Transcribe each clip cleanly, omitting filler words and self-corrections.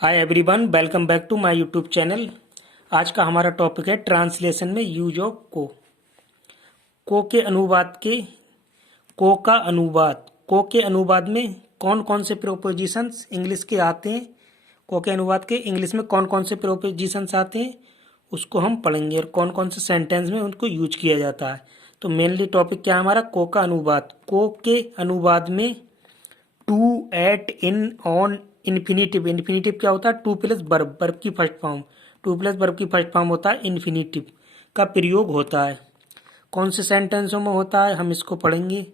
Hi everyone, welcome back to my YouTube channel. आज का हमारा टॉपिक है ट्रांसलेशन में यूज ऑफ को के अनुवाद के को के अनुवाद में कौन कौन से प्रोपोजिशंस इंग्लिश के आते हैं। को के अनुवाद के इंग्लिश में कौन कौन से प्रोपोजिशंस आते हैं उसको हम पढ़ेंगे और कौन कौन से सेंटेंस में उनको यूज किया जाता है। तो मेनली टॉपिक क्या है हमारा, को का अनुवाद। को के अनुवाद में to, at, in, on, infinitive. Infinitive क्या होता है? टू प्लस वर्ब, वर्ब की first form. To plus verb की फर्स्ट फॉर्म होता है इन्फिनिटिव का प्रयोग होता है। कौन से सेंटेंसों में होता है हम इसको पढ़ेंगे।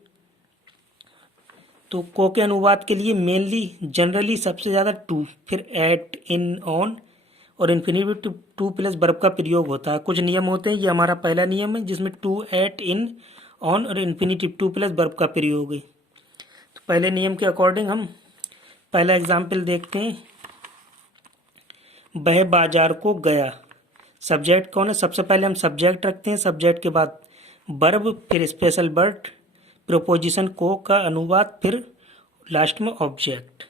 तो को के अनुवाद के लिए मेनली जनरली सबसे ज़्यादा टू, फिर एट, इन, ऑन और इन्फिनिटिव टू प्लस वर्ब का प्रयोग होता है। कुछ नियम होते हैं, ये हमारा पहला नियम है जिसमें टू, एट, इन, ऑन और इन्फिनिटिव टू प्लस वर्ब का प्रयोग है। तो पहले नियम के अकॉर्डिंग हम पहला एग्जाम्पल देखते हैं। वह बाजार को गया। सब्जेक्ट कौन है? सबसे पहले हम सब्जेक्ट रखते हैं, सब्जेक्ट के बाद वर्ब, फिर स्पेशल वर्ड, प्रोपोजिशन को का अनुवाद, फिर लास्ट में ऑब्जेक्ट।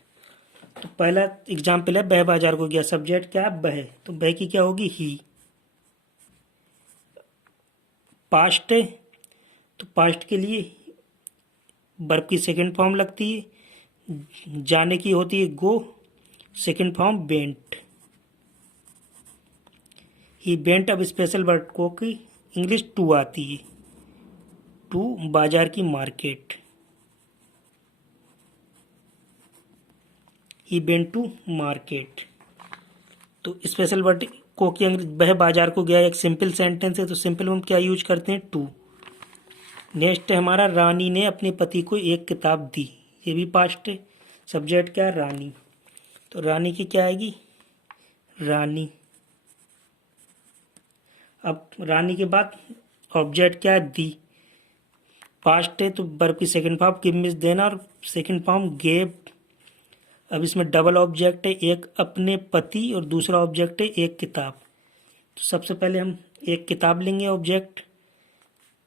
तो पहला एग्जाम्पल है वह बाजार को गया। सब्जेक्ट क्या है? वह। तो वह की क्या होगी? ही। पास्ट है तो पास्ट के लिए वर्ब की सेकंड फॉर्म लगती है। जाने की होती है go, second form went. He went. अब स्पेशल वर्ड को की इंग्लिश टू आती है। टू बाजार की market. He went to market. तो स्पेशल वर्ड को की अंग्रेजी वह बाजार को गया एक सिंपल सेंटेंस है, तो सिंपल में हम क्या यूज करते हैं? टू। नेक्स्ट है हमारा रानी ने अपने पति को एक किताब दी। ये भी पास्ट है। सब्जेक्ट क्या है? रानी। तो रानी की क्या आएगी? रानी। अब रानी के बाद ऑब्जेक्ट क्या है? दी। पास्ट है तो वर्ब की सेकंड फॉर्म गिव मीन्स देना और सेकंड फॉर्म गेव। अब इसमें डबल ऑब्जेक्ट है, एक अपने पति और दूसरा ऑब्जेक्ट है एक किताब। तो सबसे पहले हम एक किताब लेंगे ऑब्जेक्ट,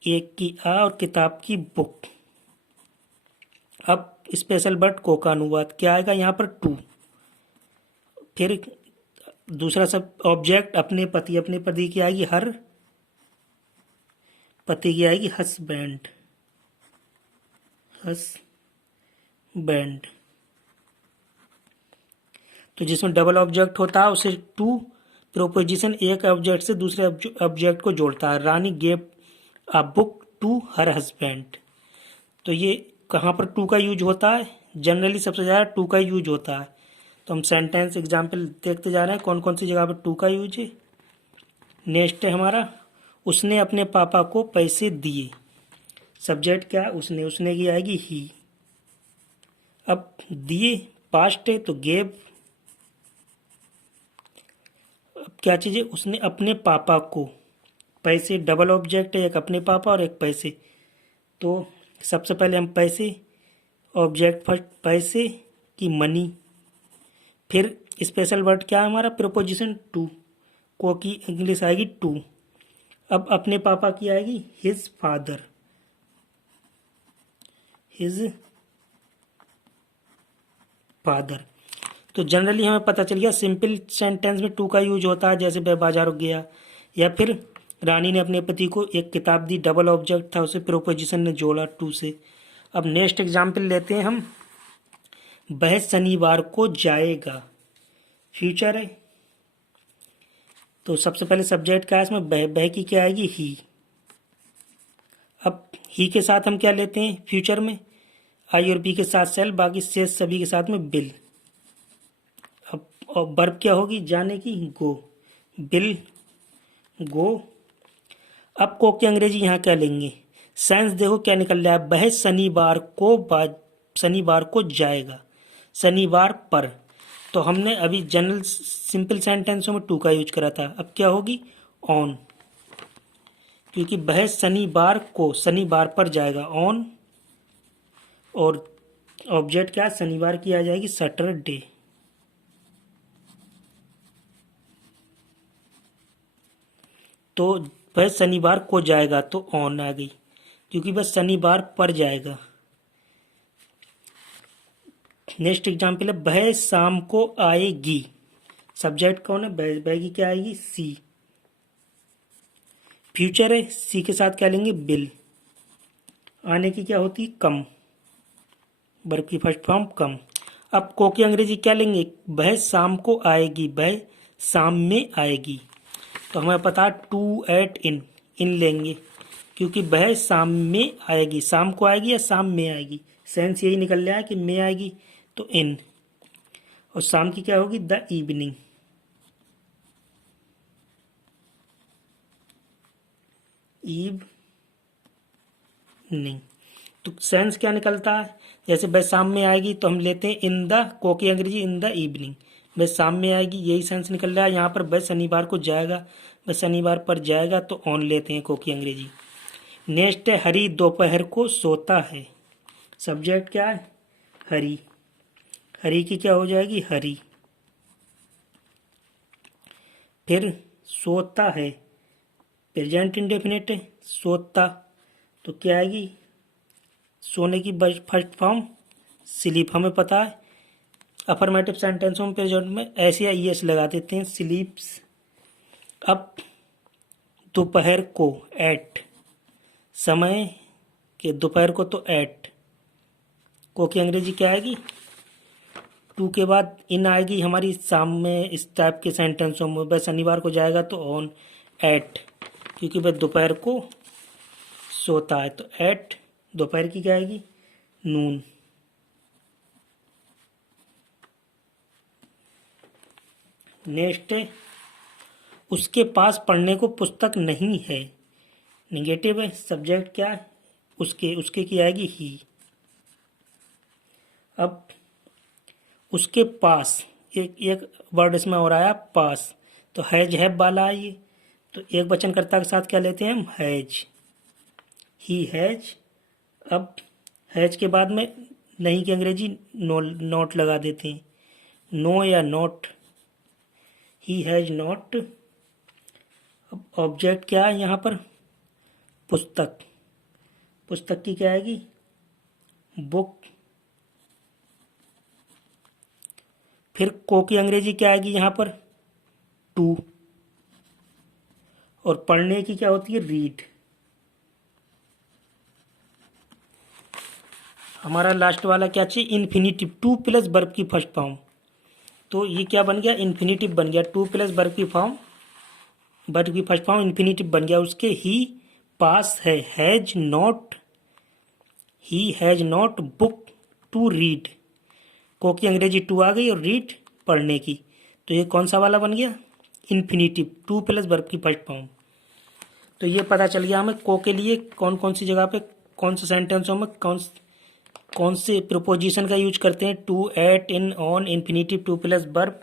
एक की आ और किताब की बुक। अब स्पेशल वर्ड को का अनुवाद क्या आएगा यहाँ पर? टू। फिर दूसरा सब ऑब्जेक्ट अपने पति, अपने पति की आएगी हर, पति की आएगी हस्बैंड, हस्बैंड। तो जिसमें डबल ऑब्जेक्ट होता है उसे टू प्रोपोजिशन एक ऑब्जेक्ट से दूसरे ऑब्जेक्ट को जोड़ता है। Rani gave a book to her husband. तो ये कहाँ पर टू का यूज होता है? जनरली सबसे ज़्यादा टू का यूज होता है। तो हम सेंटेंस एग्जाम्पल देखते जा रहे हैं कौन कौन सी जगह पर टू का यूज है। नेक्स्ट है हमारा उसने अपने पापा को पैसे दिए। सब्जेक्ट क्या है? उसने। उसने की आएगी ही। अब दिए पास्ट है तो गेव। अब क्या चीज़ है? उसने अपने पापा को पैसे, डबल ऑब्जेक्ट है, एक अपने पापा और एक पैसे। तो सबसे पहले हम पैसे, ऑब्जेक्ट फर्स्ट पैसे की मनी, फिर स्पेशल वर्ड क्या है हमारा? Preposition to. को की इंग्लिश आएगी टू। अब अपने पापा की आएगी हिज फादर, हिज फादर। तो जनरली हमें पता चल गया सिंपल सेंटेंस में टू का यूज होता है, जैसे वह बाजार गया, या फिर रानी ने अपने पति को एक किताब दी, डबल ऑब्जेक्ट था उसे प्रोपोजिशन ने जोड़ा टू से। अब नेक्स्ट एग्जाम्पल लेते हैं हम। वह शनिवार को जाएगा। फ्यूचर है तो सबसे पहले सब्जेक्ट क्या है इसमें? वह की क्या आएगी? ही। अब ही के साथ हम क्या लेते हैं फ्यूचर में? आई और बी के साथ सेल, बाकी शेष सभी के साथ में बिल। अब और वर्ब क्या होगी? जाने की गो, बिल गो। अब को की अंग्रेजी यहाँ क्या लेंगे? सेंस देखो क्या निकल रहा है। वह शनिवार को जाएगा, शनिवार पर। तो हमने अभी जनरल सिंपल सेंटेंसों में टू का यूज करा था। अब क्या होगी? ऑन, क्योंकि वह शनिवार पर जाएगा, ऑन। और ऑब्जेक्ट क्या? शनिवार की आ जाएगी सैटरडे। तो वह शनिवार को जाएगा तो ऑन आ गई, क्योंकि वह शनिवार पर जाएगा। नेक्स्ट एग्जाम्पल है वह शाम को आएगी। सब्जेक्ट कौन है, बैग की क्या आएगी, सी। फ्यूचर है, सी के साथ क्या लेंगे, बिल। आने की क्या होती है, कम, वर्ब की फर्स्ट फॉर्म कम। अब को की अंग्रेजी क्या लेंगे, वह शाम को आएगी, वह शाम में आएगी। तो हमें पता है टू एट इन, इन लेंगे क्योंकि वह शाम में आएगी, शाम को आएगी या शाम में आएगी, सेंस यही निकल रहा है कि में आएगी, तो इन। और शाम की क्या होगी, द इवनिंग, इवनिंग। तो सेंस क्या निकलता है, जैसे वह शाम में आएगी तो हम लेते हैं इन द, को की अंग्रेजी इन द इवनिंग, वह शाम में आएगी, यही सेंस निकल रहा है। यहाँ पर वह शनिवार को जाएगा, वह शनिवार पर जाएगा, तो ऑन लेते हैं को की अंग्रेजी। नेक्स्ट है हरी दोपहर को सोता है। सब्जेक्ट क्या है, हरी, हरी की क्या हो जाएगी, हरी। फिर सोता है, प्रेजेंट इंडेफिनिट है, सोता, तो क्या आएगी, सोने की फर्स्ट फॉर्म स्लीप, हमें पता है। अफर्मेटिव सेंटेंसों में प्रेजेंट में ऐसे या ईएस लगा देते हैं, स्लीप्स। अब दोपहर को, एट, समय के दोपहर को तो एट, को की अंग्रेजी क्या आएगी, टू के बाद इन आएगी हमारी शाम में। इस टाइप के सेंटेंसों में वह शनिवार को जाएगा तो ऑन, एट, क्योंकि वह दोपहर को सोता है, तो एट, दोपहर की क्या आएगी, नून। नेक्स्ट है उसके पास पढ़ने को पुस्तक नहीं है, निगेटिव है, सब्जेक्ट क्या है, उसके, उसके की आएगी ही। अब उसके पास, एक वर्ड इसमें और आया पास, तो हैज हैव वाला है ये, तो एक वचनकर्ता के साथ क्या लेते हैं हम, हैज, ही हैज। अब हैज के बाद में नहीं की अंग्रेजी नो, नॉट लगा देते हैं, नो या नॉट, ही हैज नॉट। अब ऑब्जेक्ट क्या है यहाँ पर, पुस्तक, पुस्तक की क्या आएगी, बुक। फिर को की अंग्रेजी क्या आएगी यहाँ पर, टू, और पढ़ने की क्या होती है, रीड। हमारा लास्ट वाला क्या चाहिए, इन्फिनिटिव, टू प्लस वर्ब की फर्स्ट फॉर्म, तो ये क्या बन गया, इन्फिनिटिव बन गया, टू प्लस वर्ब की फॉर्म, वर्ब की फर्स्ट फॉर्म इन्फिनिटिव बन गया। उसके ही पास है, has not, he has not book to read, को की अंग्रेजी टू आ गई और रीड पढ़ने की, तो ये कौन सा वाला बन गया, इन्फिनिटिव, टू प्लस वर्ब की फर्स्ट फॉर्म। तो ये पता चल गया हमें को के लिए कौन कौन सी जगह पे, कौन से सेंटेंसों में कौन से प्रीपोजिशन का यूज करते हैं, to, at, in, on, infinitive, to plus verb.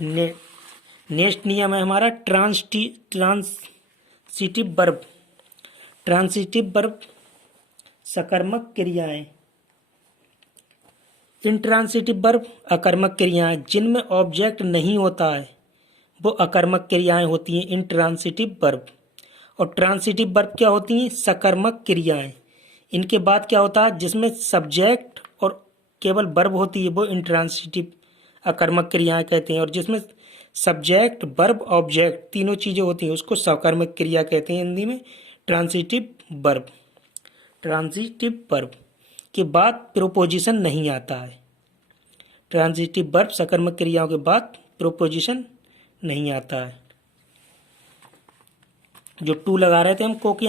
Next नियम है हमारा ट्रांसिटिव वर्ब। ट्रांसिटिव वर्ब सकर्मक क्रियाएं, इंट्रांसिटिव वर्ब अकर्मक क्रियाएं, जिनमें ऑब्जेक्ट नहीं होता है वो अकर्मक क्रियाएं होती हैं, इंट्रांसिटिव वर्ब। और ट्रांसिटिव वर्ब क्या होती हैं, सकर्मक क्रियाएं। इनके बाद क्या होता है, जिसमें सब्जेक्ट और केवल वर्ब होती है वो इंट्रांसिटिव अकर्मक क्रियाएं कहते हैं, और जिसमें सब्जेक्ट, वर्ब, ऑब्जेक्ट तीनों चीजें होती हैं उसको सकर्मक क्रिया कहते हैं हिंदी में, ट्रांसिटिव वर्ब। ट्रांसिटिव वर्ब के बाद प्रोपोजिशन नहीं आता है, ट्रांसिटिव वर्ब सकर्मक क्रियाओं के बाद प्रोपोजिशन नहीं आता है। जो टू लगा रहे थे हम को की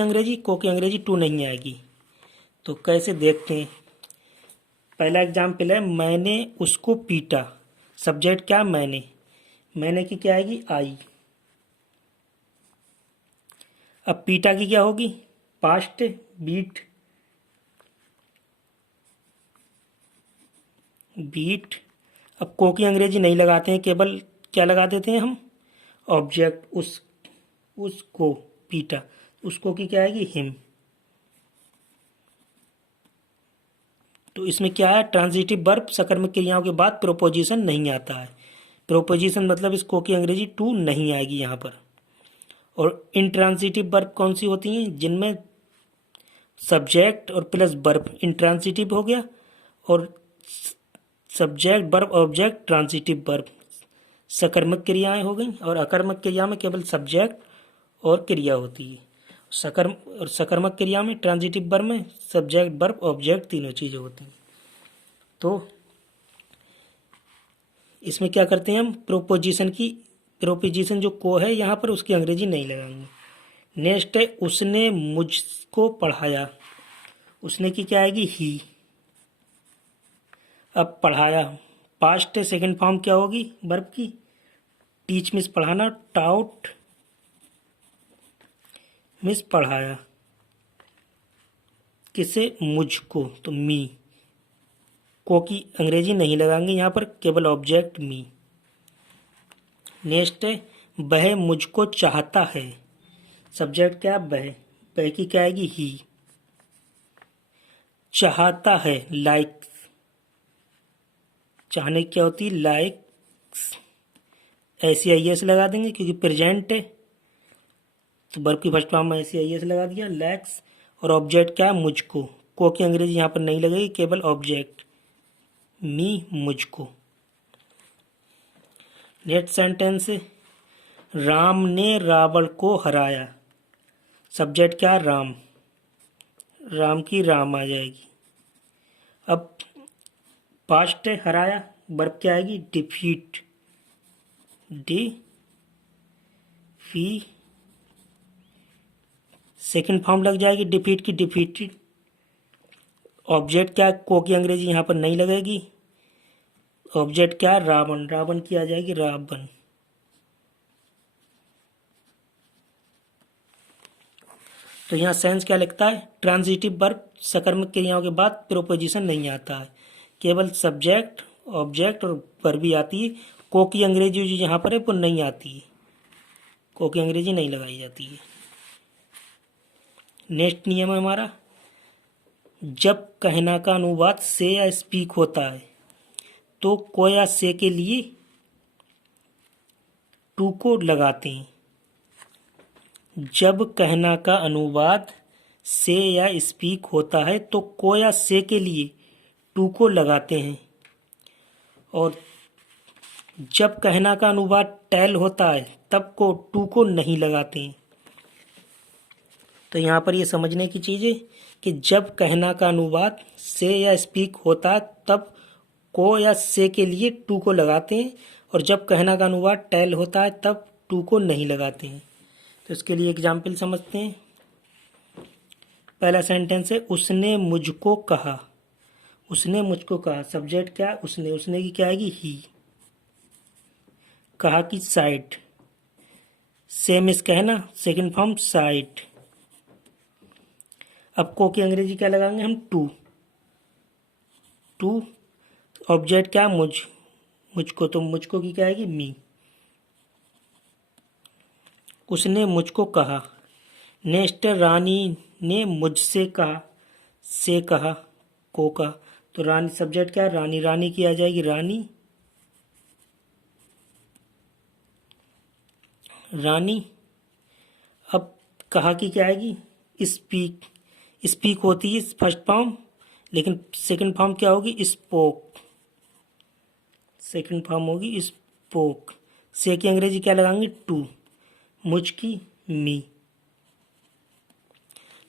अंग्रेजी टू नहीं आएगी, तो कैसे देखते हैं। पहला एग्जाम्पल है, मैंने उसको पीटा, सब्जेक्ट क्या, मैंने की क्या आएगी, आई। अब पीटा की क्या होगी, पास्ट, बीट, बीट। अब को की अंग्रेजी नहीं लगाते हैं, केवल क्या लगा देते हैं हम, ऑब्जेक्ट, उसको पीटा, उसको की क्या आएगी, हिम। तो इसमें क्या है, ट्रांजिटिव वर्ब सकर्मक क्रियाओं के बाद प्रोपोजिशन नहीं आता है। प्रोपोजिशन मतलब इसको की अंग्रेजी टू नहीं आएगी यहाँ पर। और इंट्रांजिटिव वर्ब कौन सी होती हैं, जिनमें सब्जेक्ट और प्लस वर्ब, इंट्रांजिटिव हो गया, और subject, verb, object, transitive verb, सकर्मक क्रियाएं हो गई, और अकर्मक क्रिया में केवल सब्जेक्ट और क्रिया होती है। सकर्मक क्रिया में ट्रांजिटिव वर्ब में सब्जेक्ट वर्ब ऑब्जेक्ट तीनों चीज़ें होती हैं। तो इसमें क्या करते हैं हम, प्रोपोजिशन जो को है यहाँ पर उसकी अंग्रेजी नहीं लगाएंगे। नेक्स्ट है उसने मुझको पढ़ाया। उसने की क्या आएगी, ही। अब पढ़ाया पास्ट है, सेकंड फॉर्म क्या होगी वर्ब की, टीच मीन्स पढ़ाना, टाउट मीन्स पढ़ाया। किसे, मुझको, तो मी। को की अंग्रेजी नहीं लगाएंगे यहाँ पर, केवल ऑब्जेक्ट मी। नेक्स्ट है वह मुझको चाहता है। सब्जेक्ट क्या, वह की क्या आएगी, ही। चाहता है, लाइक। चाहने की क्या होती है, लाइक। SEIS लगा देंगे क्योंकि प्रेजेंट है, तो वर्ब की फर्स्ट फॉर्म में SEIS लगा दिया, लाइक्स। और ऑब्जेक्ट क्या है, मुझको। को की अंग्रेजी यहाँ पर नहीं लगेगी, केवल ऑब्जेक्ट मी, मुझको। नेक्स्ट सेंटेंस, राम ने रावण को हराया। सब्जेक्ट क्या, राम। राम की राम आ जाएगी। अब पास्ट है, हराया, वर्ब क्या आएगी, डिफीट। सेकंड फॉर्म लग जाएगी डिफीट की, डिफीटेड। ऑब्जेक्ट क्या, को की अंग्रेजी यहाँ पर नहीं लगेगी। ऑब्जेक्ट क्या, रावण। रावण की आ जाएगी, रावण। तो यहाँ सेंस क्या लिखता है, ट्रांजिटिव वर्ब सकर्मक क्रियाओं के बाद प्रोपोजिशन नहीं आता है, केवल सब्जेक्ट, ऑब्जेक्ट और वर्ब ही आती है। को की अंग्रेजी जो यहाँ पर है वो नहीं आती है, को की अंग्रेजी नहीं लगाई जाती है। नेक्स्ट नियम है हमारा, जब कहना का अनुवाद से या स्पीक होता है तो को या से के लिए टू को लगाते हैं। जब कहना का अनुवाद से या स्पीक होता है तो को या से के लिए टू को लगाते हैं, और जब कहना का अनुवाद टेल होता है तब को टू को नहीं लगाते हैं। तो यहाँ पर ये समझने की चीज़ है कि जब कहना का अनुवाद से या स्पीक होता है तब को या से के लिए टू को लगाते हैं, और जब कहना का अनुवाद टेल होता है तब टू को नहीं लगाते हैं। तो इसके लिए एग्जाम्पल समझते हैं। पहला सेंटेंस है, उसने मुझको कहा। उसने मुझको कहा, सब्जेक्ट क्या, उसने। उसने की क्या आएगी, ही। कहा की साइड, सेम इस कहना, सेकंड फॉर्म साइड। अब को की अंग्रेजी क्या लगाएंगे हम, टू। टू ऑब्जेक्ट क्या, मुझको, तो मुझको की क्या आएगी, मी। उसने मुझको कहा। नेक्स्ट, रानी ने मुझसे कहा। से कहा, को का, तो रानी सब्जेक्ट क्या है, रानी। रानी की आ जाएगी, रानी। रानी। अब कहा की क्या आएगी, स्पीक। स्पीक होती है फर्स्ट फॉर्म, लेकिन सेकंड फॉर्म क्या होगी, स्पोक। सेकंड फॉर्म होगी स्पोक। से की अंग्रेजी क्या लगाएंगे, टू। मुझ की, मी।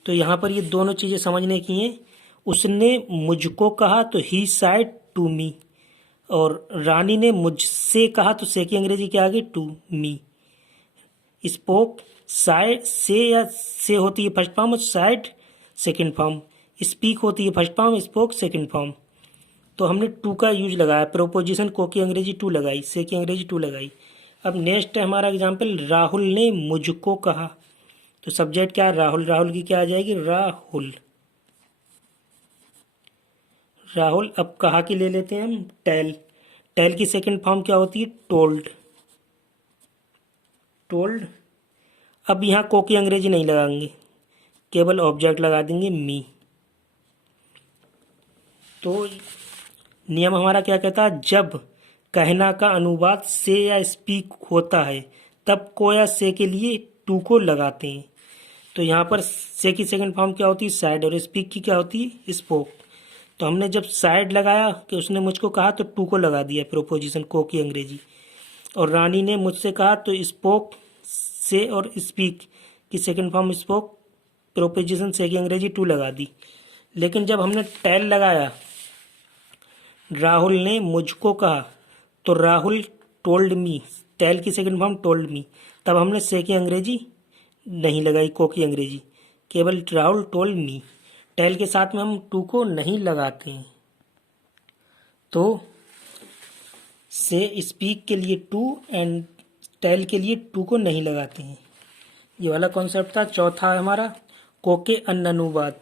तो यहाँ पर ये दोनों चीज़ें समझने की हैं। उसने मुझको कहा तो ही साइड टू मी, और रानी ने मुझसे कहा तो से की अंग्रेजी क्या आ गई, टू मी। स्पोक, साइड, से या से होती है फर्स्ट फॉर्म और साइड सेकंड फॉर्म। स्पीक होती है first form, spoke second form. तो हमने टू का यूज लगाया, प्रोपोजिशन को की अंग्रेजी टू लगाई, से की अंग्रेजी टू लगाई। अब नेक्स्ट है हमारा एग्जाम्पल, राहुल ने मुझको कहा। तो सब्जेक्ट क्या है, राहुल। राहुल की क्या आ जाएगी, राहुल। राहुल। अब कहा की ले लेते हैं हम, टेल। टेल की सेकंड फॉर्म क्या होती है, टोल्ड। टोल्ड। अब यहाँ को की अंग्रेजी नहीं लगाएंगे, केवल ऑब्जेक्ट लगा देंगे, मी। तो नियम हमारा क्या कहता है, जब कहना का अनुवाद से या स्पीक होता है तब को या से के लिए टू को लगाते हैं। तो यहाँ पर से की सेकंड फॉर्म क्या होती है, साइड, और स्पीक की क्या होती है, स्पोक। तो हमने जब साइड लगाया कि उसने मुझको कहा तो टू को लगा दिया, प्रोपोजिशन को की अंग्रेजी। और रानी ने मुझसे कहा, तो स्पोक से और स्पीक की सेकंड फॉर्म स्पोक, प्रोपोजिशन से की अंग्रेजी टू लगा दी। लेकिन जब हमने टेल लगाया, राहुल ने मुझको कहा, तो राहुल टोल्ड मी, टेल की सेकंड फॉर्म टोल्ड मी, तब हमने से की अंग्रेजी नहीं लगाई, को की अंग्रेजी, केवल राहुल टोल्ड मी। टेल के साथ में हम टू को नहीं लगाते हैं। तो से स्पीक के लिए टू एंड टेल के लिए टू को नहीं लगाते हैं। ये वाला कॉन्सेप्ट था। चौथा है हमारा को के अन्य अनुवाद।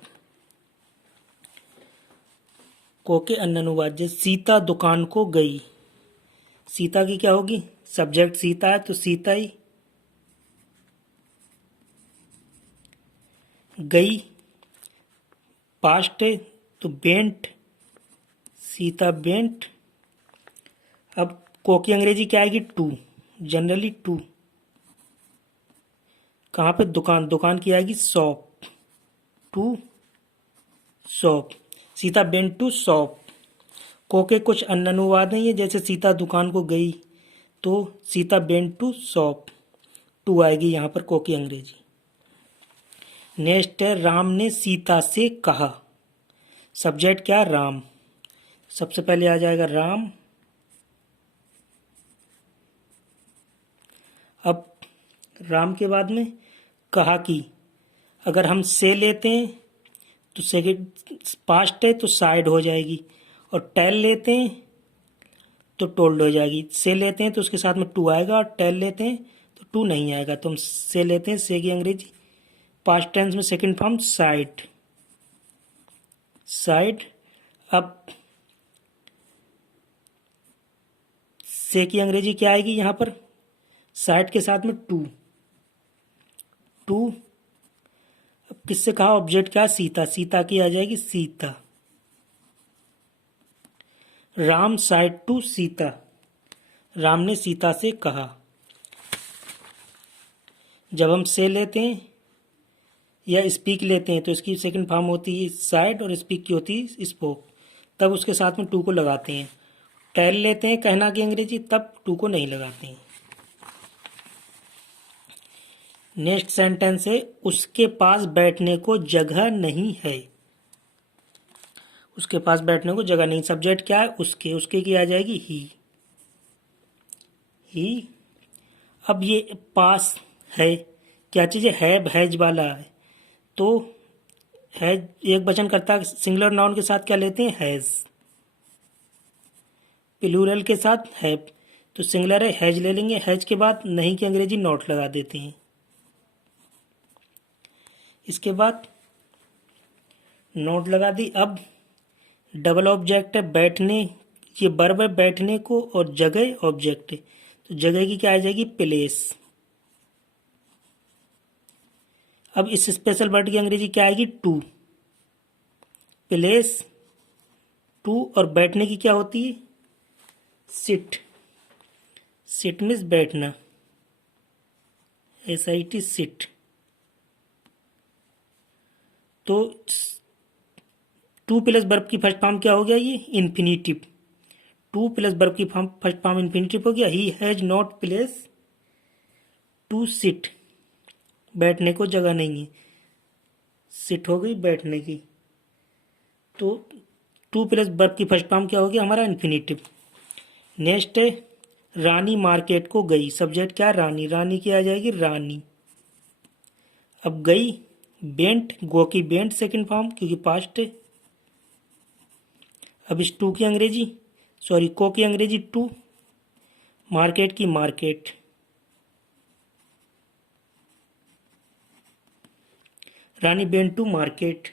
को के अन्य अनुवाद, जैसे सीता दुकान को गई, सीता की क्या होगी, सब्जेक्ट सीता है तो सीता ही, गई पास्ट है तो बेंट, सीता बेंट। अब को की अंग्रेजी क्या आएगी, टू, जनरली टू। कहाँ पे, दुकान, दुकान की आएगी shop, to shop, Sita went to shop. को के कुछ अन्य अनुवाद नहीं है, जैसे सीता दुकान को गई तो Sita went to shop, to आएगी यहाँ पर को की अंग्रेजी। नेक्स्ट है राम ने सीता से कहा, सब्जेक्ट क्या, राम, सबसे पहले आ जाएगा राम। अब राम के बाद में कहा कि, अगर हम से लेते हैं तो सेकंड पास्ट है तो साइड हो जाएगी, और टेल लेते हैं तो टोल्ड हो जाएगी। से लेते हैं तो उसके साथ में टू आएगा, और टेल लेते हैं तो टू नहीं आएगा। तो हम से लेते हैं, से की अंग्रेजी पास्ट टेंस में सेकंड फॉर्म साइड, साइड। अब से की अंग्रेजी क्या आएगी यहाँ पर, साइड के साथ में टू, टू। अब किससे कहा, ऑब्जेक्ट क्या, सीता, सीता की आ जाएगी सीता। राम साइड टू सीता, राम ने सीता से कहा। जब हम से लेते हैं या स्पीक लेते हैं तो इसकी सेकंड फॉर्म होती है साइड और स्पीक की होती है स्पोक, तब उसके साथ में टू को लगाते हैं। टेल लेते हैं कहना की अंग्रेजी, तब टू को नहीं लगाते हैं। नेक्स्ट सेंटेंस है उसके पास बैठने को जगह नहीं है, उसके पास बैठने को जगह नहीं, सब्जेक्ट क्या है, उसके, उसके की आ जाएगी ही, ही। अब ये पास है, क्या चीज़ है, हैज वाला है, तो हैज एक वचन करता है, सिंगुलर नाउन के साथ क्या लेते हैं, हैज, प्लूरल के साथ हैव, तो सिंगुलर है हैज ले लेंगे, हैज के बाद नहीं की अंग्रेजी नॉट लगा देते हैं। इसके बाद नोट लगा दी। अब डबल ऑब्जेक्ट है, बैठने, ये वर्ब है बैठने को, और जगह ऑब्जेक्ट है, तो जगह की क्या आ जाएगी, प्लेस। अब इस स्पेशल वर्ड की अंग्रेजी क्या आएगी, टू, प्लेस टू, और बैठने की क्या होती है, सिट, सिट मीन्स बैठना, SIT सिट। तो टू प्लस वर्ब की फर्स्ट फॉर्म क्या हो गया, ये इन्फिनिटिव, टू प्लस वर्ब की फॉर्म फर्स्ट फॉर्म इन्फिनिटिव हो गया। He has not place to sit, बैठने को जगह नहीं है, सिट हो गई बैठने की। तो टू प्लस वर्ब की फर्स्ट फॉर्म क्या हो गया हमारा, इन्फिनिटिव। नेक्स्ट है रानी मार्केट को गई, सब्जेक्ट क्या, रानी, रानी की आ जाएगी रानी। अब गई, बेंट, गो की बेंट सेकंड फॉर्म क्योंकि पास्ट है। अब इस टू की अंग्रेजी, सॉरी को की अंग्रेजी टू, मार्केट की market. Rani went to market.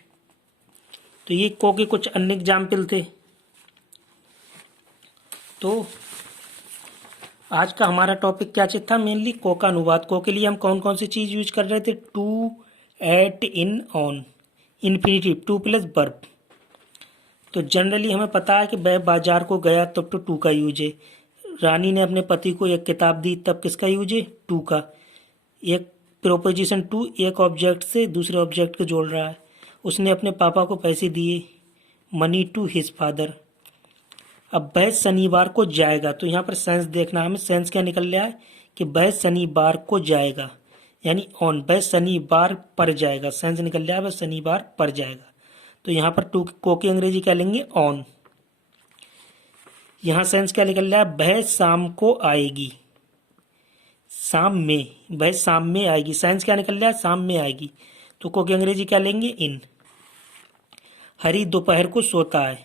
तो ये को के कुछ अन्य एग्जाम्पल थे। तो आज का हमारा टॉपिक क्या था, मेनली को का अनुवाद। को के लिए हम कौन कौन सी चीज़ यूज कर रहे थे, to, at, in, on, infinitive, to plus verb. तो जनरली हमें पता है कि वह बाजार को गया तब तो टू का यूज है। रानी ने अपने पति को एक किताब दी तब किसका यूज है, टू का। एक प्रोपोजिशन टू एक ऑब्जेक्ट से दूसरे ऑब्जेक्ट को जोड़ रहा है। उसने अपने पापा को पैसे दिए, मनी टू हिज फादर। अब वह शनिवार को जाएगा, तो यहाँ पर सेंस देखना हमें, सेंस क्या निकल रहा है कि वह शनिवार को जाएगा, यानी ऑन, वह शनिवार पर जाएगा, सेंस निकल रहा है वह शनिवार पर जाएगा। तो यहाँ पर टू को की अंग्रेजी क्या लेंगे, ऑन। यहाँ सेंस क्या निकल रहा है, वह शाम को आएगी, शाम में, वह शाम में आएगी, सेंस क्या निकल रहा है, शाम में आएगी, तो को की अंग्रेजी क्या लेंगे, इन। हरी दोपहर को सोता है,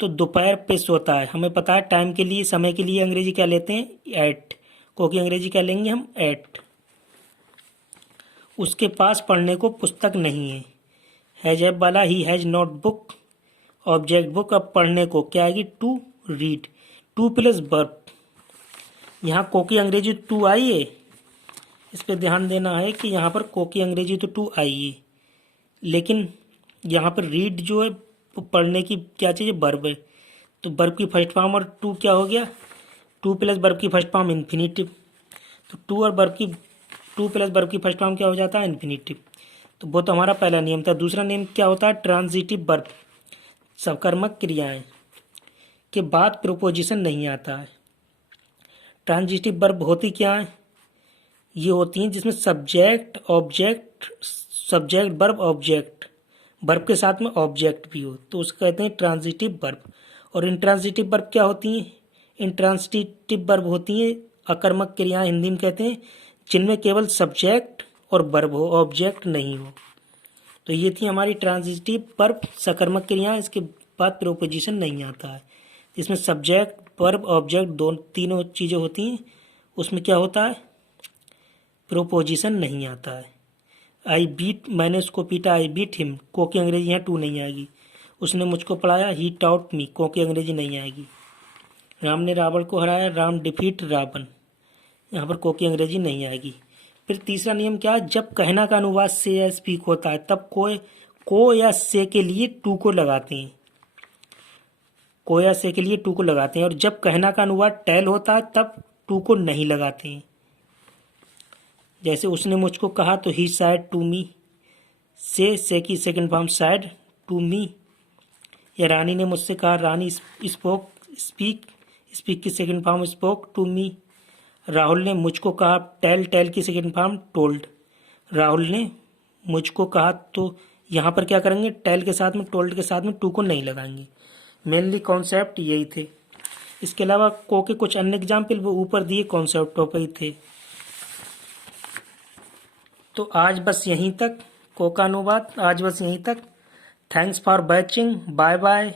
तो दोपहर पे सोता है, हमें पता है टाइम के लिए, समय के लिए अंग्रेजी क्या लेते हैं, एट, को की अंग्रेजी क्या लेंगे हम, एट। उसके पास पढ़ने को पुस्तक नहीं है, हैज एब वाला, he has notebook, object book, अब पढ़ने को क्या आएगी, to read, to plus verb. यहाँ को की अंग्रेजी टू आई है, इस पर ध्यान देना है कि यहाँ पर को की अंग्रेजी तो टू आई है, लेकिन यहाँ पर रीड जो है पढ़ने की क्या चीज़ है, वर्ब है, तो वर्ब की फर्स्ट फॉर्म और टू क्या हो गया, टू प्लस वर्ब की फर्स्ट फॉर्म इन्फिनिटिव, तो टू और वर्ब की, टू प्लस वर्ब की फर्स्ट फॉर्म क्या हो जाता है, इन्फिनिटिव। तो वो तो हमारा पहला नियम था। दूसरा नियम क्या होता है, ट्रांजिटिव वर्ब, सकर्मक क्रियाएं के बाद प्रोपोजिशन नहीं आता है। ट्रांजिटिव वर्ब होती क्या है, ये होती हैं जिसमें subject object, subject verb object, verb के साथ में ऑब्जेक्ट भी हो, तो उसको कहते हैं ट्रांजिटिव वर्ब। और इंट्रांजिटिव वर्ब क्या होती हैं, इंट्रांजिटिव वर्ब होती हैं अकर्मक क्रियाएं, हिंदी में कहते हैं, जिनमें केवल सब्जेक्ट और वर्ब हो, ऑब्जेक्ट नहीं हो। तो ये थी हमारी ट्रांजिटिव वर्ब, सकर्मक क्रियाएं, इसके बाद प्रोपोजिशन नहीं आता है, इसमें सब्जेक्ट वर्ब ऑब्जेक्ट दोनों तीनों चीज़ें होती हैं, उसमें क्या होता है, प्रोपोजिशन नहीं आता है। आई बीट, मैंने उसको पीटा, आई बीट हिम, को की अंग्रेजी यहाँ टू नहीं आएगी। उसने मुझको पढ़ाया, ही टॉट मी, को की अंग्रेजी नहीं आएगी। राम ने रावण को हराया, राम डिफीट रावण, यहाँ पर को की अंग्रेजी नहीं आएगी। फिर तीसरा नियम क्या है, जब कहना का अनुवाद से या स्पीक होता है तब को या से के लिए टू को लगाते हैं, को या से के लिए टू को लगाते हैं, और जब कहना का अनुवाद टेल होता है तब टू को नहीं लगाते हैं। जैसे उसने मुझको कहा तो ही सैड टू मी, से की second form said to me, या रानी ने मुझसे कहा, रानी स्पोक, स्पीक की second form spoke to me. Rahul ने मुझको कहा, टेल की सेकंड फॉर्म टोल्ड, राहुल ने मुझको कहा, तो यहाँ पर क्या करेंगे, टेल के साथ में, टोल्ड के साथ में टू को नहीं लगाएंगे। मेनली कॉन्सेप्ट यही थे। इसके अलावा को के कुछ अन्य एग्जाम्पल वो ऊपर दिए कॉन्सेप्टों पर ही थे। तो आज बस यहीं तक, को का अनुवाद आज बस यहीं तक। Thanks for watching, bye bye.